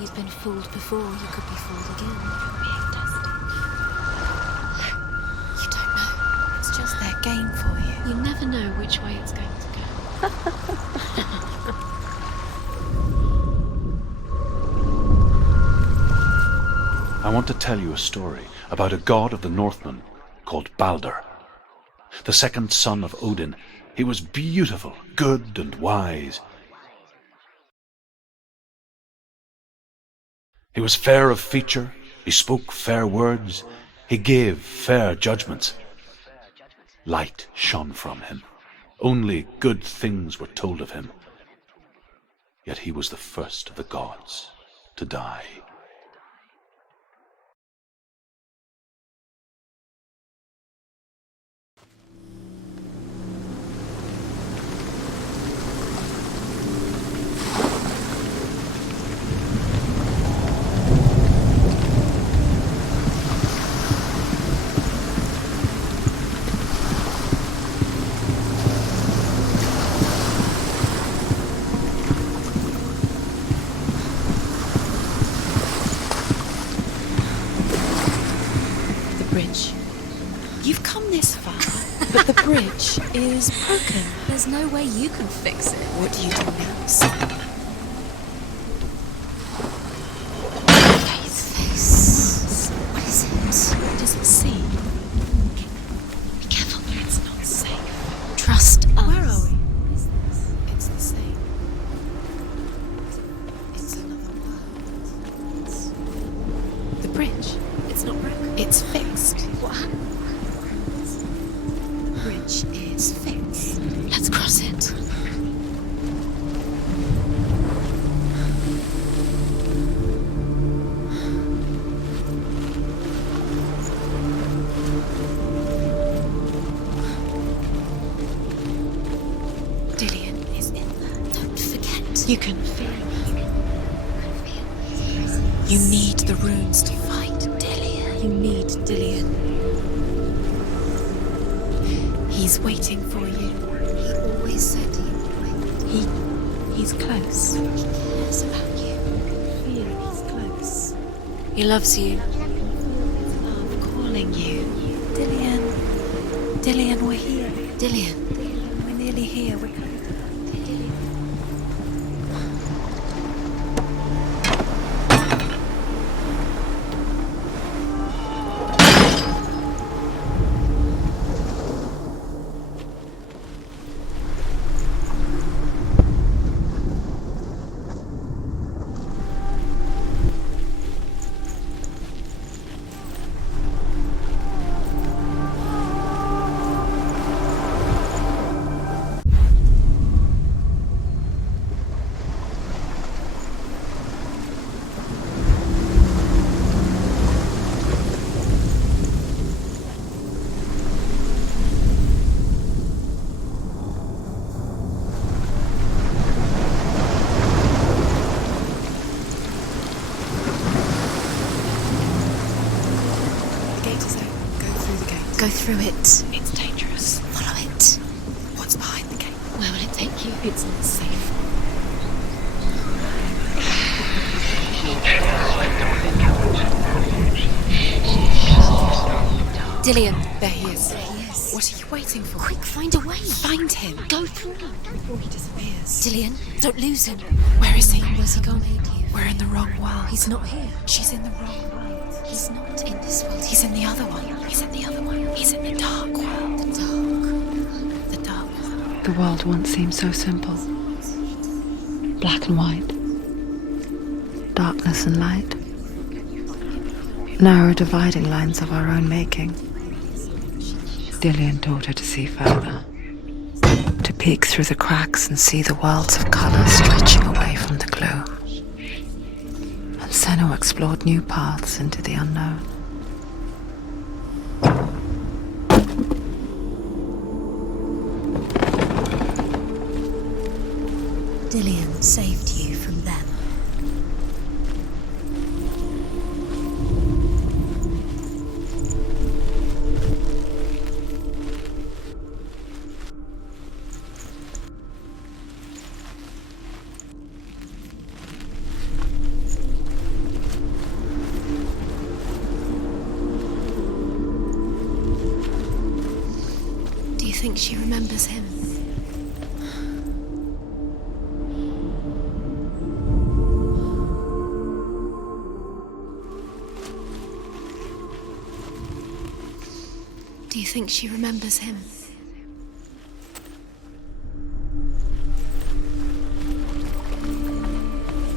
You've been fooled before, you could be fooled again. Being tested. You don't know. It's just their game for you. You never know which way it's going to go. I want to tell you a story about a god of the Northmen called Balder. The second son of Odin, he was beautiful, good and wise. He was fair of feature, he spoke fair words, he gave fair judgments. Light shone from him. Only good things were told of him. Yet he was the first of the gods to die. You've come this far, but the bridge is broken. There's no way you can fix it. What do you do now? Face. What is it? What does it see? Be careful. It's not safe. Trust us. Where are we? It's the same. It's another world. The bridge. It's not broken. It's fixed. What happened? The bridge is fixed. Let's cross it. Dillian is in there. Don't forget. You can feel it. You need the runes to fight Dillian. You need Dillian. He's waiting for you. He always said he would wait. He's close. He cares about you. Feel he's close. He loves you. His love calling you. Dillian. Dillian, we're here. Dillian. We're nearly here. We're coming. Go through it. It's dangerous. Follow it. What's behind the gate? Where will it take you? It's not safe. Dillian. There he is. There he is. What are you waiting for? Quick, find a way. Find him. Go through. Before he disappears. Dillian, don't lose him. Where is he? Where's he gone? We're in the wrong world. He's not here. She's in the wrong world. He's not in this world. He's in the other one. He's in the other one. He's in the dark world. The dark. The dark world. The world once seemed so simple. Black and white. Darkness and light. Narrow dividing lines of our own making. Dillian taught her to see further. To peek through the cracks and see the worlds of colour stretching away from the gloom. And Senua explored new paths into the unknown. Dillian saved you from them. think she remembers him? Do you think she remembers him?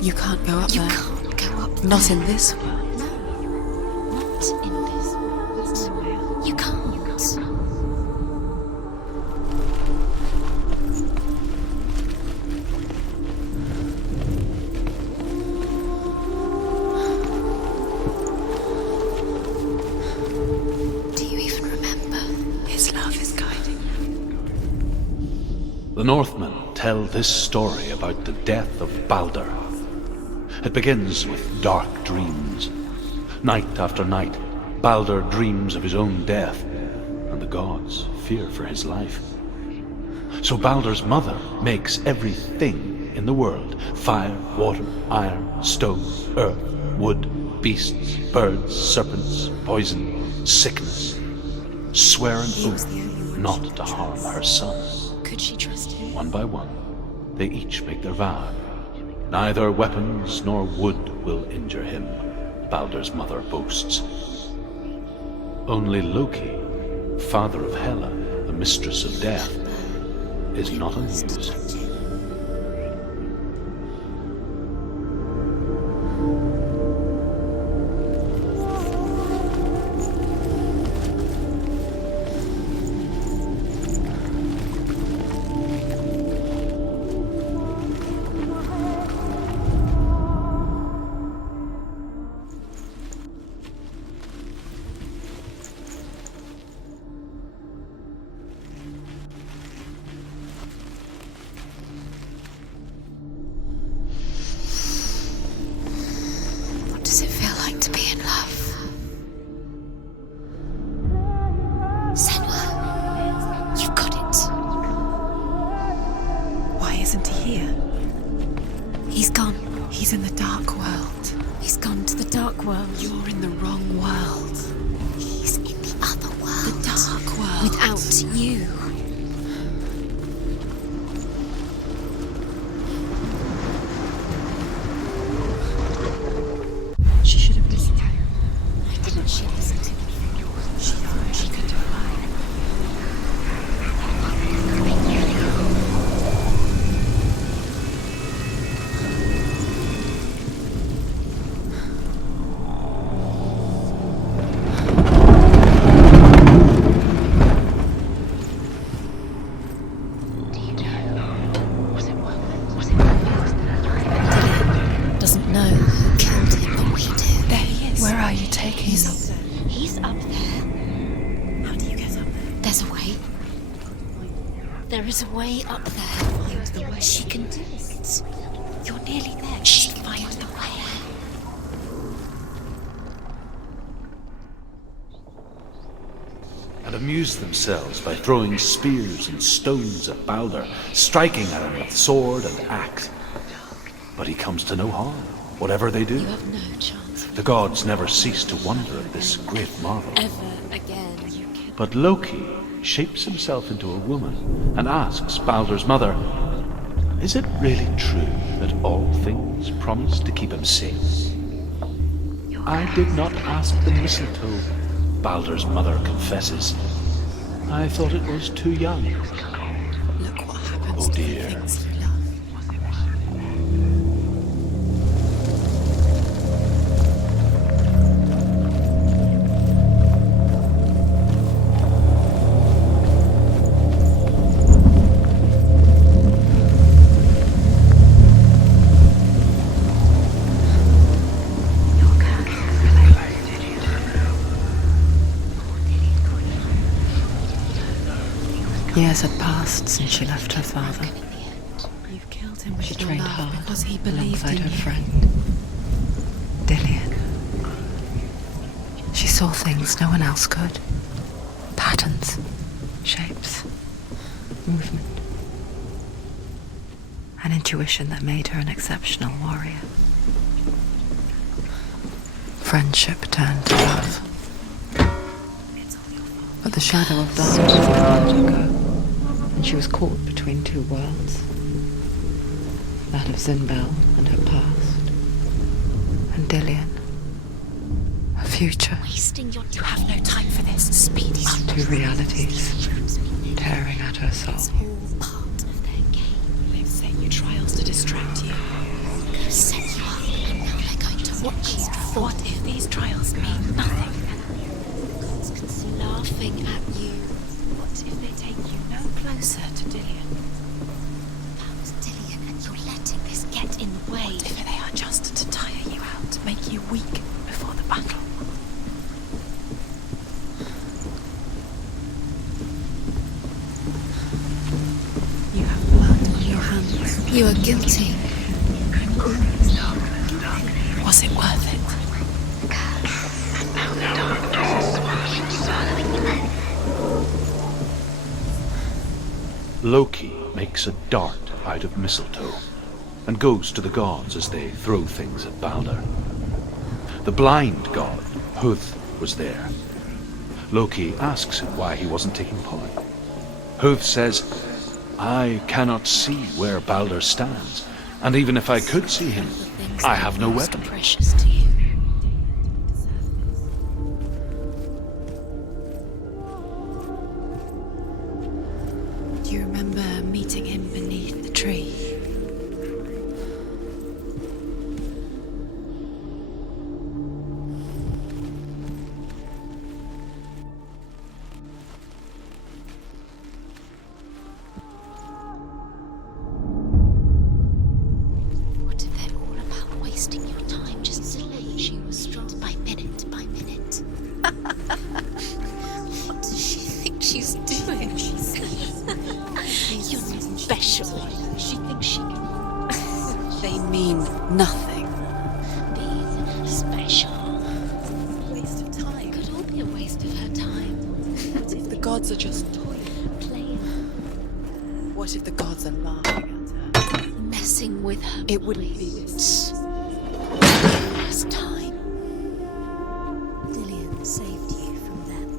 You can't go up You there. can't go up Not there. in this world. Not in this world. You can't. Do you even remember? His love is guiding. The Northmen tell this story about the death of Baldur. It begins with dark dreams. Night after night, Baldur dreams of his own death, and the gods fear for his life. So Baldur's mother makes everything in the world: fire, water, iron, stone, earth, wood, beasts, birds, serpents, poison, sickness, swear an oath not to harm her son. Could she trust him? One by one, they each make their vow. Neither weapons nor wood will injure him, Baldur's mother boasts. Only Loki, father of Hela, the mistress of death, is not amused. What does it feel like to be in love? Senua, you've got it. Why isn't he here? He's gone. He's in the dark world. He's gone to the dark world. You're in the wrong world. He's in the other world. The dark world. Without you. She should have listened to him. Why didn't she listen to me? She thought she could fly. Doesn't know who killed him, but we do. There he is. Where are you taking He's me? up there. He's up there. How do you get up there? There's a way. There is a way up there. Find the way. She can do it. You're nearly there. She can find the way. And amuse themselves by throwing spears and stones at Baldur, striking at him with sword and axe. But he comes to no harm, whatever they do. You have no chance The gods never cease to wonder at this great marvel. ever again. You can. But Loki shapes himself into a woman and asks Baldur's mother, "Is it really true that all things promise to keep him safe?" "I did not ask the mistletoe," Baldur's mother confesses. "I thought it was too young." Look what happens Oh to the dear. things you love. Years had passed since she left her father. You've killed him with She your trained love hard because he believed alongside in her you. friend, Dillian. She saw things no one else could. Patterns, shapes, movement. An intuition that made her an exceptional warrior. Friendship turned to love. But the shadow of doubt never let her go. and she was caught between two worlds. That of Zinbel and her past, and Dillian, her future. Wasting your You have no time for this. Speedy. Two realities tearing at her soul. It's all part of their game. They've set you trials to distract you. They've set you up, and now they're going to watch you fall. What if these trials mean nothing? God's laughing at you. What if they take you no closer to Dillian? About Dillian, and you're letting this get in the way. What if they are just to tire you out, to make you weak before the battle? You have blood on your hands. You are guilty. Was it worth it? Loki makes a dart out of mistletoe and goes to the gods as they throw things at Balder. The blind god, Huth, was there. Loki asks him why he wasn't taking part. Huth says, "I cannot see where Balder stands, and even if I could see him, I have no weapon." Precious to you. Do you remember meeting him beneath the tree? What if they're all about wasting your time just to let you strong by minute by minute? What does she think she's doing? You're special. She thinks she can They mean nothing. be special. Waste of time. Could all be a waste of her time. What if the gods are just toying? Playing, What if the gods are laughing at her? messing with her. It wouldn't be this. Last time. Dillian saved you from them.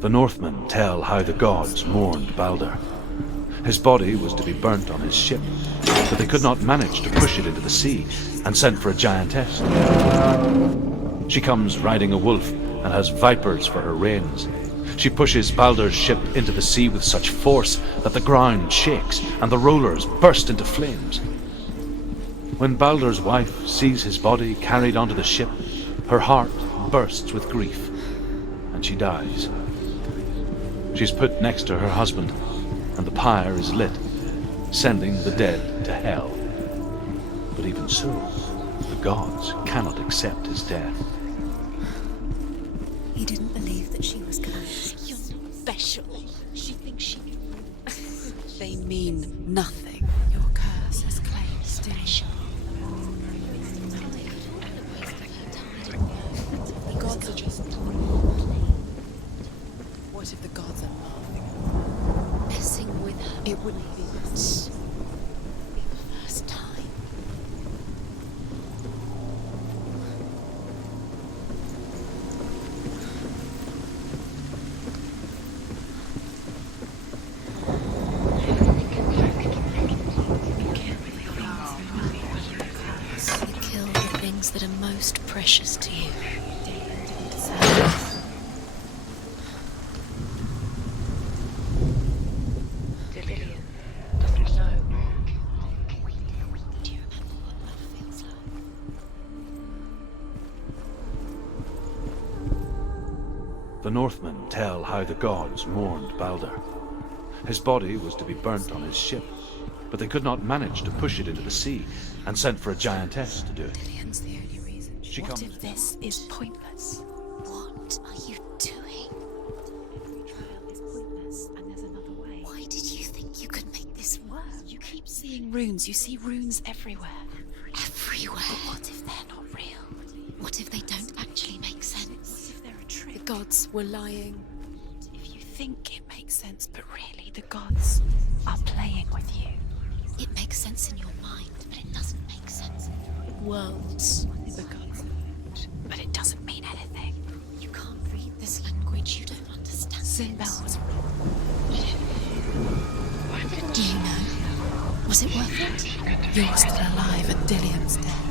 The Northmen tell how the gods mourned Balder. His body was to be burnt on his ship, but they could not manage to push it into the sea and sent for a giantess. She comes riding a wolf and has vipers for her reins. She pushes Balder's ship into the sea with such force that the ground shakes and the rollers burst into flames. When Balder's wife sees his body carried onto the ship, her heart bursts with grief, and she dies. She's put next to her husband, and the pyre is lit, sending the dead to hell. But even so, the gods cannot accept his death. He didn't believe that she was cursed. You're not special. She thinks she can. They mean nothing. Your curse has claimed Special. The gods are just What if the gods are laughing? Messing with her. It wouldn't be this. First time. You kill the things that are most precious to you. Dillian doesn't know. Do you remember what love feels like? The Northmen tell how the gods mourned Balder. His body was to be burnt on his ship, but they could not manage to push it into the sea and sent for a giantess to do it. Dillian's the only reason. She What comes- if this is pointless? What are you doing? Every trial is pointless, and there's another way. Why did you think you could make this work? You keep seeing runes. You see runes everywhere. Everywhere. What if they're not real? What if they don't actually make sense? What if they're a trick? The gods were lying. If you think it makes sense, but really the gods are playing with you. It makes sense in your mind, but it doesn't make sense in the worlds. The gods are good, but it doesn't mean anything. You can't read this language. You don't understand. Sinbel was wrong. Do you know? Was it worth it? You're still alive and Dillian's dead.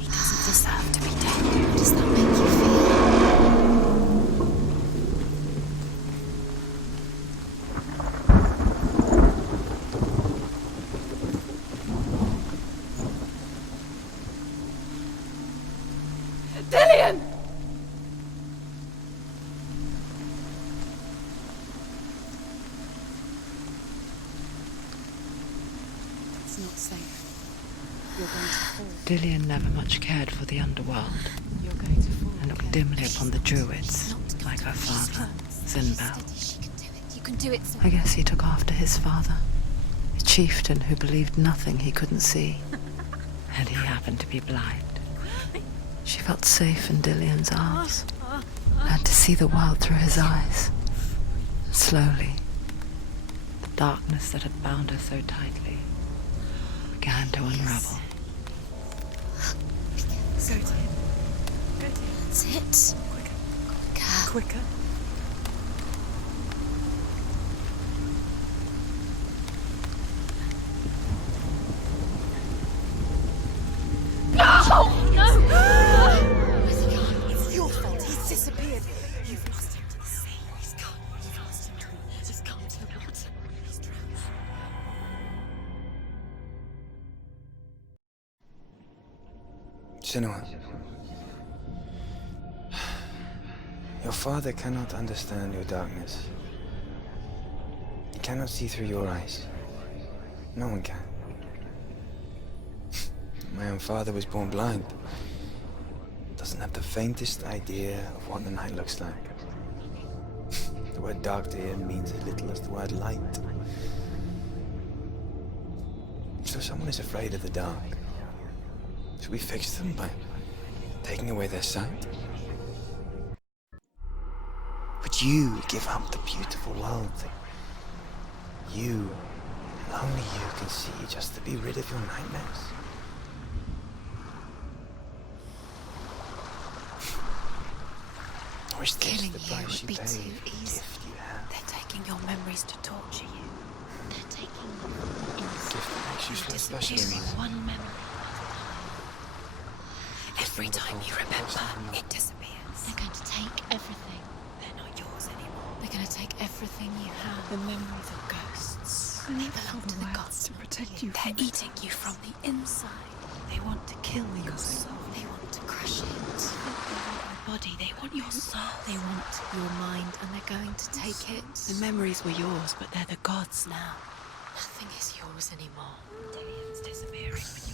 He doesn't deserve to be dead. How does that make you feel? Dillian! It's not safe. You're going to fall. Dillian never much cared for the underworld You're going to fall. and looked dimly upon the druids, like her father, Sinbel. She can do it. You can do it. I guess he took after his father, a chieftain who believed nothing he couldn't see. And he happened to be blind. She felt safe in Dillian's arms, and to see the world through his eyes. Slowly, the darkness that had bound her so tightly began to unravel. Go to him. Go to him. That's it. Quicker. Quicker. It's your fault. He's disappeared. You've lost him to the sea. He's gone. You've lost him to He's gone to the water. He's drowned. Senua, your father cannot understand your darkness. He cannot see through your eyes. No one can. My own father was born blind. Doesn't have the faintest idea of what the night looks like. The word dark to him means as little as the word light. So someone is afraid of the dark. Should we fix them by taking away their sight? Would you give up the beautiful world that you, and only you, can see just to be rid of your nightmares? Or is this Killing the you price would you be pay too for the easy. gift you have? They're taking your memories to torture you. They're taking you The gift that makes you so special in Disappearing life. one memory at a time. Every time you remember, it disappears. They're going to take everything. They're not yours anymore. They're going to take everything you have. The memories are ghosts. They belong to the gods to not protect you. you. They're eating you from the inside. They want to kill your soul. They want to crush it. They want your body. They want your soul. They want your mind, and they're going to take it. The memories were yours, but they're the gods now. Nothing is yours anymore. Dillian's disappearing, but